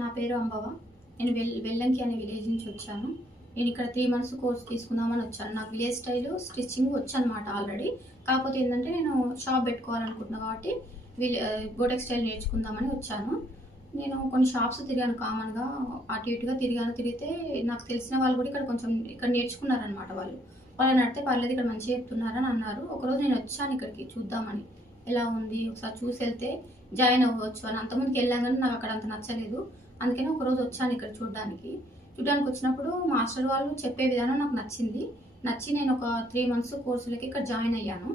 నా పేరు అంబవ. నేను వెల్లంకి అనే విలేజ్ నుంచి వచ్చాను. నేను ఇక్కడ 3 మంత్స్ కోర్స్ తీసుకుందామని వచ్చాను. నాకు విలేజ్ స్టైల్ స్టిచ్చింగ్ వచ్చనమాట ఆల్రెడీ. కాకపోతే ఏంటంటే నేను షాప్ పెట్టుకోవాలనుకుంటున్నా కాబట్టి బోటెక్ స్టైల్ నేర్చుకుందామని వచ్చాను. నేను కొన్ని షాప్స్ తిరిగాను కామన్‌గా. అటు ఇటుగా తిరిగితే నాకు తెలిసిన వాళ్ళు కూడా ఇక్కడ నేర్చుకున్నారనమాట వాళ్ళు. వాళ్ళని అడిగితే పర్లేదు ఇక్కడ మంచిగా చెప్తున్నారని అన్నారు. ఒకరోజు నేను వచ్చాను ఇక్కడికి చూద్దామని. ఎలా ఉంది ఒకసారి చూసెళ్తే జాయిన్ అవ్వచ్చు అని. అంతకుముందుకు వెళ్ళాను కానీ నాకు అక్కడ అంత నచ్చలేదు. అందుకని ఒకరోజు వచ్చాను ఇక్కడ చూడ్డానికి. వచ్చినప్పుడు మాస్టర్ వాళ్ళు చెప్పే విధానం నాకు నచ్చి నేను ఒక 3 మంత్స్ కోర్సులకి ఇక్కడ జాయిన్ అయ్యాను.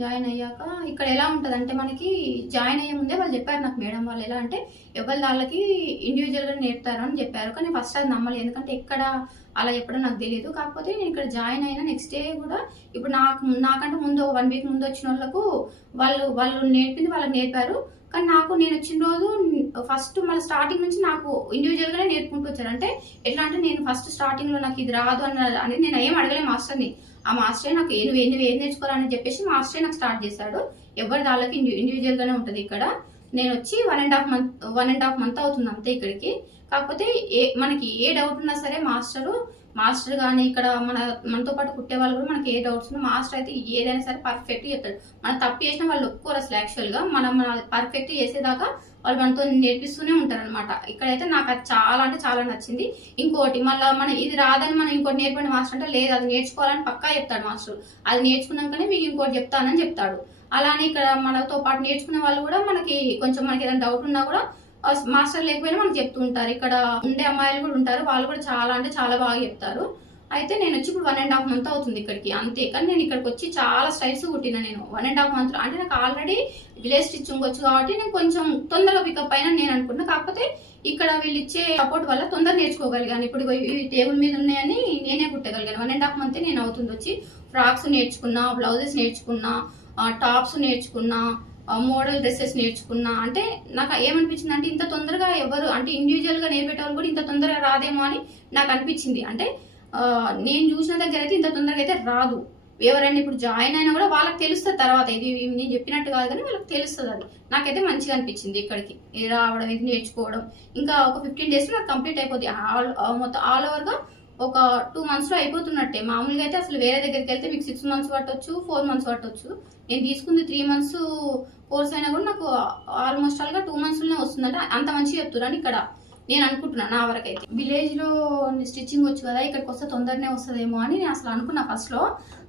జాయిన్ అయ్యాక ఇక్కడ ఎలా ఉంటుందంటే మనకి జాయిన్ అయ్యే ముందే వాళ్ళు చెప్పారు నాకు మేడం వాళ్ళు ఎలా అంటే ఎవరి వాళ్ళకి ఇండివిజువల్గా నేర్పుతారు అని చెప్పారు. కానీ ఫస్ట్ అది నమ్మలేదు, ఎందుకంటే ఎక్కడ అలా చెప్పడం నాకు తెలియదు. కాకపోతే నేను ఇక్కడ జాయిన్ అయిన నెక్స్ట్ డే కూడా ఇప్పుడు నాకంటే ముందు 1 వీక్ ముందు వచ్చిన వాళ్ళకు వాళ్ళు నేర్పింది వాళ్ళకి నేర్పారు. కానీ నేను వచ్చిన రోజు ఫస్ట్ మళ్ళీ స్టార్టింగ్ నుంచి నాకు ఇండివిజువల్గానే నేర్పుకుంటూ వచ్చారు. అంటే ఎట్లా అంటే నేను ఫస్ట్ స్టార్టింగ్లో నాకు ఇది రాదు అనేది నేను ఏం అడగలే మాస్టర్ని. ఆ మాస్టరే నాకు నువ్వు ఏం నేర్చుకోవాలని చెప్పేసి మాస్టరే నాకు స్టార్ట్ చేశాడు. ఎవరి వాళ్ళకి ఇండివిజువల్గానే ఉంటుంది ఇక్కడ. నేను వచ్చి 1.5 మంత్ అవుతుంది అంతే ఇక్కడికి. కాకపోతే మనకి ఏ డౌట్ ఉన్నా సరే మాస్టర్ కానీ ఇక్కడ మనతో పాటు కుట్టే వాళ్ళు కూడా మనకి ఏ డౌట్స్ ఉన్నా మాస్టర్ అయితే ఏదైనా సరే పర్ఫెక్ట్ చెప్తాడు. మనం తప్పు చేసినా వాళ్ళు ఒప్పుకోరు అసలు. యాక్చువల్గా మనం పర్ఫెక్ట్ చేసేదాకా వాళ్ళు మనతో నేర్పిస్తూనే ఉంటారు అనమాట. ఇక్కడైతే నాకు అది చాలా అంటే చాలా నచ్చింది. ఇంకోటి మళ్ళీ మనం ఇది రాదని మనం ఇంకోటి నేర్పండి మాస్టర్ అంటే లేదు, అది నేర్చుకోవాలని పక్కా చెప్తాడు మాస్టర్. అది నేర్చుకున్నాకనే మీకు ఇంకోటి చెప్తానని చెప్తాడు. అలానే ఇక్కడ మనతో పాటు నేర్చుకునే వాళ్ళు కూడా మనకి ఏదైనా డౌట్ ఉన్నా కూడా మాస్టర్ లేకపోయినా మనకు చెప్తూ ఉంటారు. ఇక్కడ ఉండే అమ్మాయిలు కూడా ఉంటారు, వాళ్ళు కూడా చాలా అంటే చాలా బాగా చెప్తారు. అయితే నేను వచ్చి ఇప్పుడు 1.5 మంత్ అవుతుంది ఇక్కడికి అంతే. కానీ నేను ఇక్కడికి వచ్చి చాలా స్టైల్స్ కుట్టినా. నేను 1.5 మంత్ అంటే నాకు ఆల్రెడీ విలేజ్ స్టిచ్చింగ్ వచ్చు కాబట్టి నేను కొంచెం తొందరగా పికప్ అయినా నేను అనుకున్నా. కాకపోతే ఇక్కడ వీళ్ళు ఇచ్చే సపోర్ట్ వల్ల తొందరగా నేర్చుకోగలిగాను. ఇప్పుడు ఈ టేబుల్ మీద ఉన్నాయని నేనే కుట్టగలిగాను. 1.5 మంత్ నేను అవుతుంది వచ్చి. ఫ్రాక్స్ నేర్చుకున్నా, బ్లౌజెస్ నేర్చుకున్నా, టాప్స్ నేర్చుకున్నా, మోడల్ డ్రెస్సెస్ నేర్చుకున్నా. అంటే నాకు ఏమనిపించింది అంటే ఇంత తొందరగా ఎవరు అంటే ఇండివిజువల్గా నేర్పేటోళ్ళు కూడా ఇంత తొందరగా రాదేమో అని నాకు అనిపించింది. అంటే నేను చూసిన దగ్గర అయితే ఇంత తొందరగా అయితే రాదు. ఎవరైనా ఇప్పుడు జాయిన్ అయినా కూడా వాళ్ళకి తెలుస్తుంది తర్వాత. ఇది నేను చెప్పినట్టు కాదు కానీ వాళ్ళకి తెలుస్తుంది. అది నాకైతే మంచిగా అనిపించింది. ఇక్కడికి ఇది రావడం, ఇది నేర్చుకోవడం. ఇంకా ఒక 15 డేస్లో నాకు కంప్లీట్ అయిపోతుంది. మొత్తం ఆల్ ఓవర్గా ఒక 2 మంత్స్లో అయిపోతున్నట్టే. మామూలుగా అయితే అసలు వేరే దగ్గరికి వెళ్తే మీకు 6 మంత్స్ పట్టవచ్చు, 4 మంత్స్ పట్టవచ్చు. నేను తీసుకుంది 3 మంత్స్ కోర్స్ అయినా కూడా నాకు ఆల్మోస్ట్ ఆల్గా 2 మంత్స్లోనే వస్తుందంటే అంత మంచిగా చెప్తున్నాను ఇక్కడ నేను అనుకుంటున్నాను. నా వరకైతే విలేజ్లో స్టిచ్చింగ్ వచ్చు కదా, ఇక్కడికి వస్తే తొందరనే వస్తుందేమో అని నేను అసలు అనుకున్నా ఫస్ట్లో.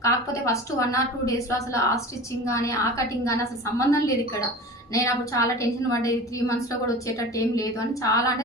కాకపోతే ఫస్ట్ 1 or 2 డేస్లో అసలు ఆ స్టిచ్చింగ్ కానీ ఆ కటింగ్ కానీ అసలు సంబంధం లేదు ఇక్కడ. నేను అప్పుడు చాలా టెన్షన్ పడ్డేది. 3 మంత్స్లో కూడా వచ్చేటట్టు ఏం లేదు అని చాలా అంటే